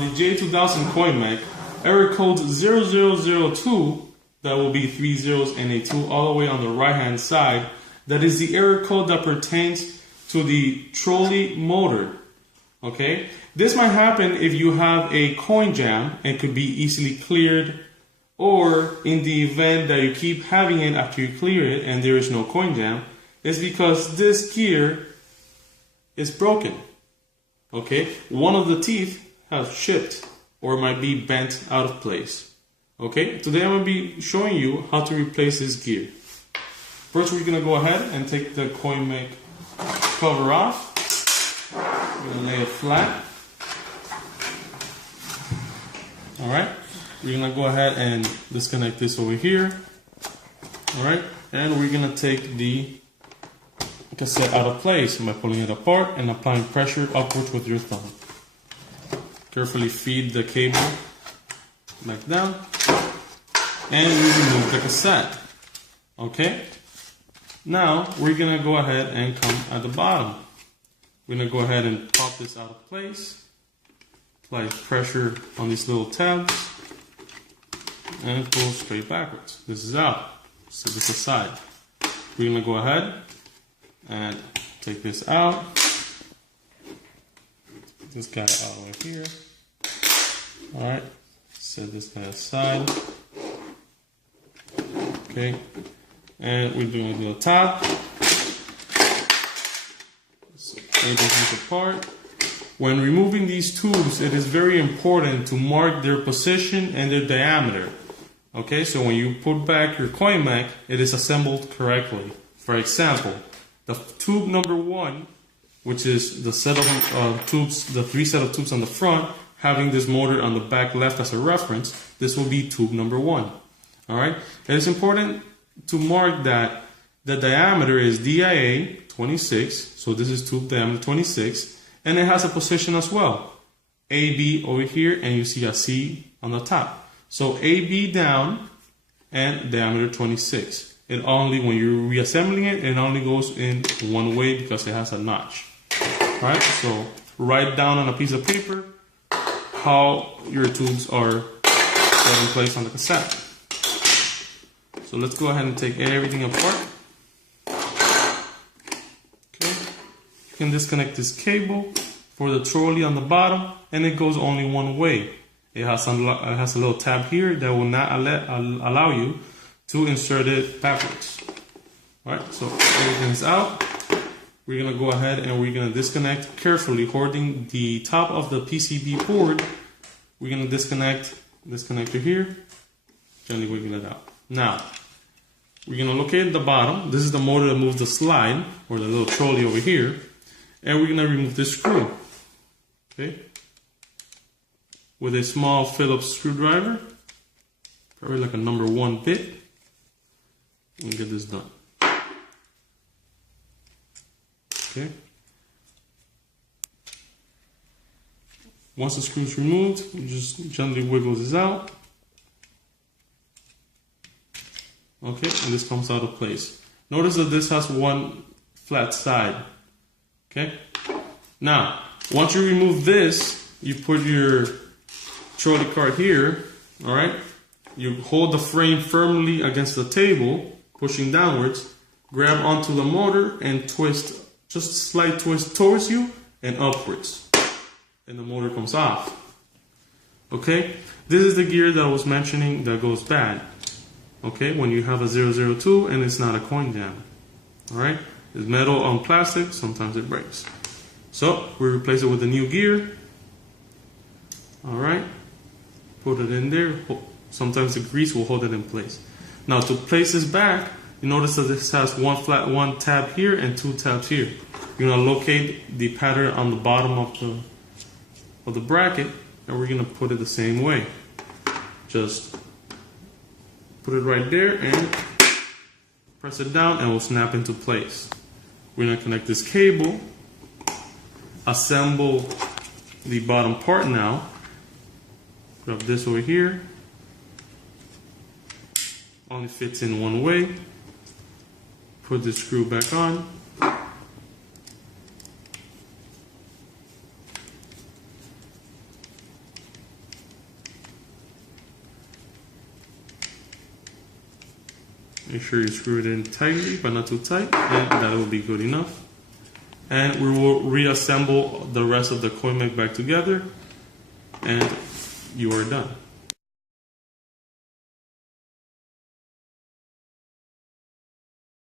on the J2000 coin mech, error code 0002, that will be 3 zeros and a 2 all the way on the right hand side. That is the error code that pertains to the trolley motor. Okay, this might happen if you have a coin jam and could be easily cleared, or in the event that you keep having it after you clear it and there is no coin jam. It's because this gear is broken. Okay, one of the teeth has chipped or might be bent out of place. Okay, today I'm going to be showing you how to replace this gear. First, we're going to go ahead and take the coin mech cover off. We're going to lay it flat. Alright, we're going to go ahead and disconnect this over here. Alright, and we're going to take the cassette out of place by pulling it apart and applying pressure upwards with your thumb. Carefully feed the cable back down, and we remove the cassette. Okay, now we're going to go ahead and come at the bottom. We're going to go ahead and pop this out of place, apply pressure on these little tabs, and pull straight backwards. This is out. Set this aside. We're going to go ahead and take this out. This guy out right here. Alright, set this guy aside. Okay, and we're doing a little top. So take this apart. When removing these tubes, it is very important to mark their position and their diameter. Okay, so when you put back your coin mech, it is assembled correctly. For example, the tube number 1, which is the set of tubes, the 3 set of tubes on the front, having this motor on the back left as a reference, this will be tube number 1. Alright, it is important to mark that the diameter is DIA 26, so this is tube diameter 26, and it has a position as well. AB over here, and you see a C on the top. So AB down and diameter 26. It only, when you're reassembling it, it only goes in one way because it has a notch. Alright, so write down on a piece of paper how your tubes are set in place on the cassette. So let's go ahead and take everything apart. Okay, you can disconnect this cable for the trolley on the bottom, and it goes only one way. It has a little tab here that will not allow you to insert it backwards. Alright, so everything is out. We're going to go ahead and we're going to disconnect carefully, holding the top of the PCB board. We're going to disconnect this connector here, gently wiggle it out. Now, we're going to locate the bottom. This is the motor that moves the slide, or the little trolley over here. And we're going to remove this screw. Okay, with a small Phillips screwdriver, probably like a number 1 bit, and get this done. Okay. Once the screw is removed, you just gently wiggle this out. Okay, and this comes out of place. Notice that this has one flat side. Okay. Now, once you remove this, you put your trolley cart here. All right. You hold the frame firmly against the table, pushing downwards. Grab onto the motor and twist. Just a slight twist towards you and upwards, and the motor comes off. Okay, this is the gear that I was mentioning that goes bad. Okay, when you have a 002 and it's not a coin jam. Alright, it's metal on plastic, sometimes it breaks. So we replace it with a new gear. Alright, put it in there. Sometimes the grease will hold it in place. Now to place this back, you notice that this has one tab here and 2 tabs here. You're going to locate the pattern on the bottom of the bracket, and we're going to put it the same way. Just put it right there and press it down, and it will snap into place. We're going to connect this cable, assemble the bottom part now. Grab this over here. Only fits in one way. Put the screw back on. Make sure you screw it in tightly, but not too tight, and that will be good enough. And we will reassemble the rest of the coin mech back together, and you are done.